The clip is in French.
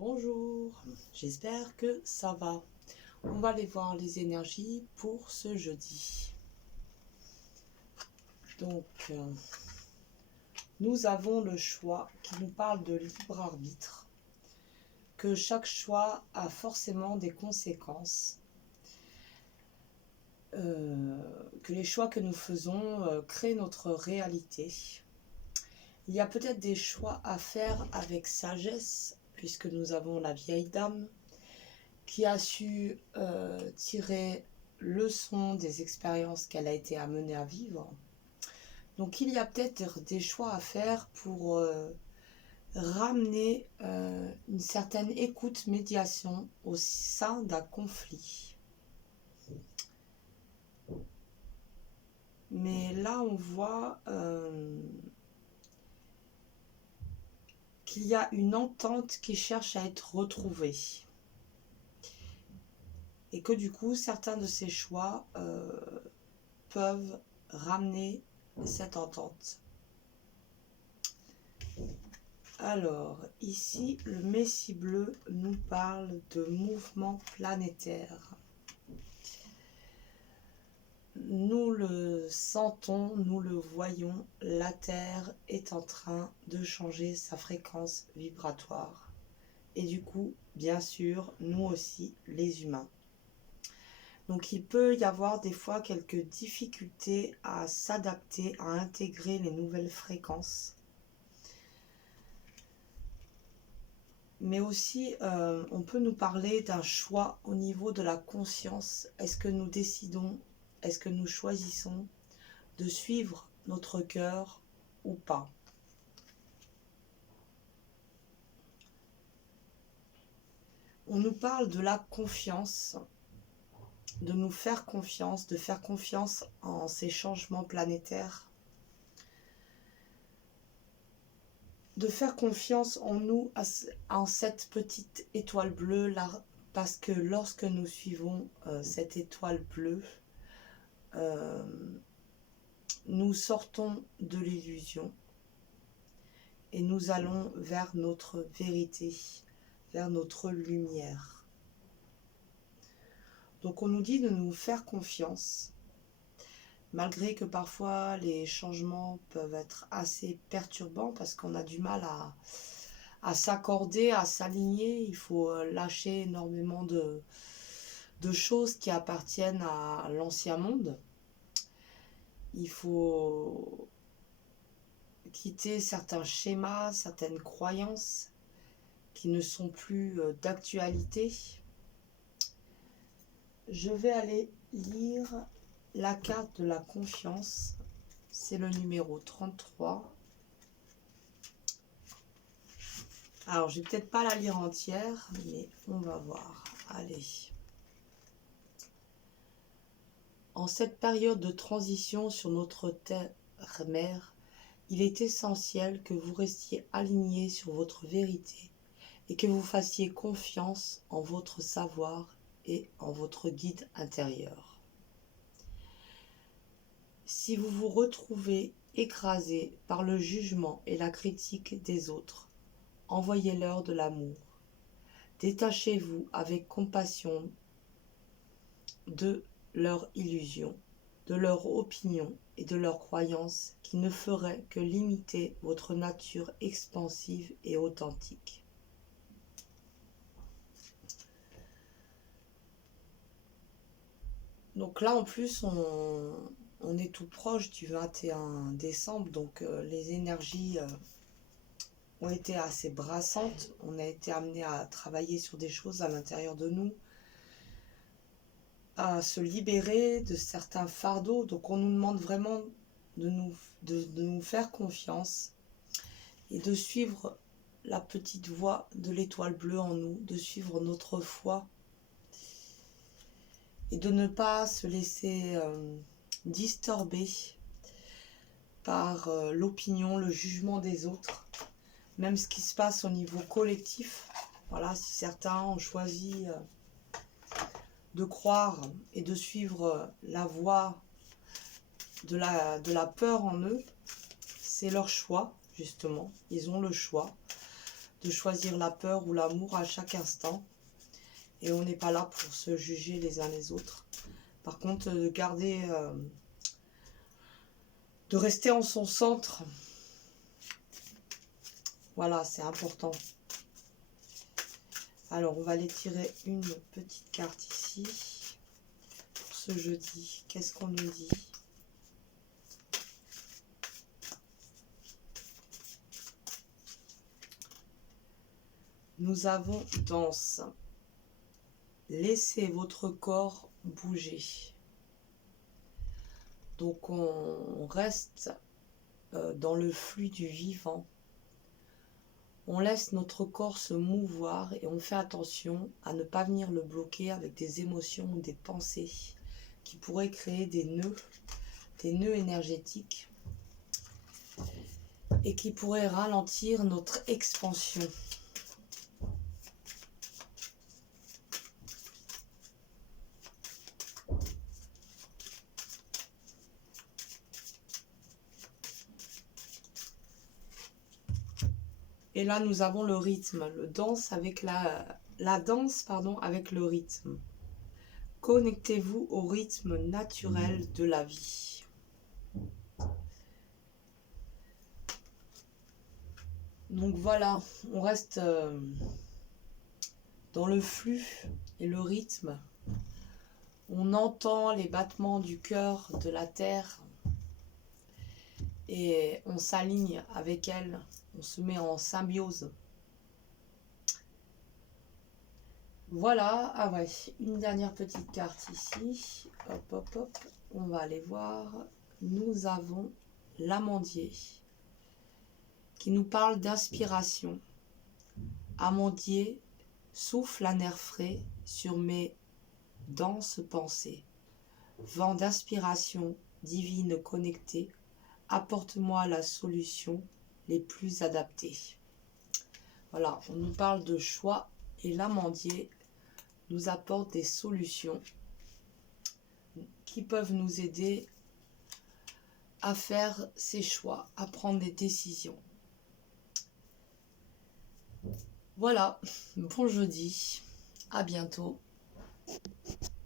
Bonjour, j'espère que ça va. On va aller voir les énergies pour ce jeudi. Donc, nous avons le choix qui nous parle de libre arbitre, que chaque choix a forcément des conséquences, que les choix que nous faisons créent notre réalité. Il y a peut-être des choix à faire avec sagesse, puisque nous avons la vieille dame qui a su tirer leçon des expériences qu'elle a été amenée à vivre. Donc il y a peut-être des choix à faire pour ramener une certaine écoute, médiation au sein d'un conflit. Mais là on voit qu'il y a une entente qui cherche à être retrouvée. Et que du coup, certains de ces choix peuvent ramener cette entente. Alors, ici, le Messie bleu nous parle de mouvement planétaire. Nous le sentons, nous le voyons, la Terre est en train de changer sa fréquence vibratoire. Et du coup, bien sûr, nous aussi, les humains. Donc il peut y avoir des fois quelques difficultés à s'adapter, à intégrer les nouvelles fréquences. Mais aussi, on peut nous parler d'un choix au niveau de la conscience. Est-ce que nous décidons, est-ce que nous choisissons de suivre notre cœur ou pas? On nous parle de la confiance, de nous faire confiance, de faire confiance en ces changements planétaires, de faire confiance en nous, en cette petite étoile bleue là, parce que lorsque nous suivons cette étoile bleue, nous sortons de l'illusion et nous allons vers notre vérité, vers notre lumière. Donc on nous dit de nous faire confiance, malgré que parfois les changements peuvent être assez perturbants parce qu'on a du mal à s'accorder, à s'aligner. Il faut lâcher énormément de choses qui appartiennent à l'ancien monde. Il faut quitter certains schémas, certaines croyances qui ne sont plus d'actualité. Je vais aller lire la carte de la confiance. C'est le numéro 33. Alors, je vais peut-être pas la lire entière, mais on va voir. Allez. En cette période de transition sur notre terre-mère, il est essentiel que vous restiez alignés sur votre vérité et que vous fassiez confiance en votre savoir et en votre guide intérieur. Si vous vous retrouvez écrasé par le jugement et la critique des autres, envoyez-leur de l'amour. Détachez-vous avec compassion de leur illusion, de leur opinion et de leurs croyances qui ne feraient que limiter votre nature expansive et authentique. Donc là en plus on est tout proche du 21 décembre, donc les énergies ont été assez brassantes. On a été amené à travailler sur des choses à l'intérieur de nous, à se libérer de certains fardeaux. Donc on nous demande vraiment de nous faire confiance et de suivre la petite voie de l'étoile bleue en nous, de suivre notre foi et de ne pas se laisser disturber par l'opinion, le jugement des autres, même ce qui se passe au niveau collectif. Voilà, si certains ont choisi de croire et de suivre la voie de la peur en eux, c'est leur choix, justement. Ils ont le choix. de choisir la peur ou l'amour à chaque instant. Et on n'est pas là pour se juger les uns les autres. Par contre, de garder, de rester en son centre, voilà, c'est important. Alors, on va aller tirer une petite carte ici. Pour ce jeudi, qu'est-ce qu'on nous dit? Nous avons danse. Laissez votre corps bouger. Donc, on reste dans le flux du vivant. On laisse notre corps se mouvoir et on fait attention à ne pas venir le bloquer avec des émotions ou des pensées qui pourraient créer des nœuds énergétiques et qui pourraient ralentir notre expansion. Et là, nous avons le rythme, la danse avec avec le rythme. Connectez-vous au rythme naturel de la vie. Donc voilà, on reste dans le flux et le rythme. On entend les battements du cœur de la terre et on s'aligne avec elle. On se met en symbiose. Voilà, ah ouais, une dernière petite carte ici. Hop, hop, hop, on va aller voir. Nous avons l'amandier qui nous parle d'inspiration. Amandier, souffle un air frais sur mes denses pensées. Vent d'inspiration divine connectée, apporte-moi la solution les plus adaptées. Voilà, on nous parle de choix et l'amandier nous apporte des solutions qui peuvent nous aider à faire ces choix, à prendre des décisions. Voilà, bon jeudi, à bientôt.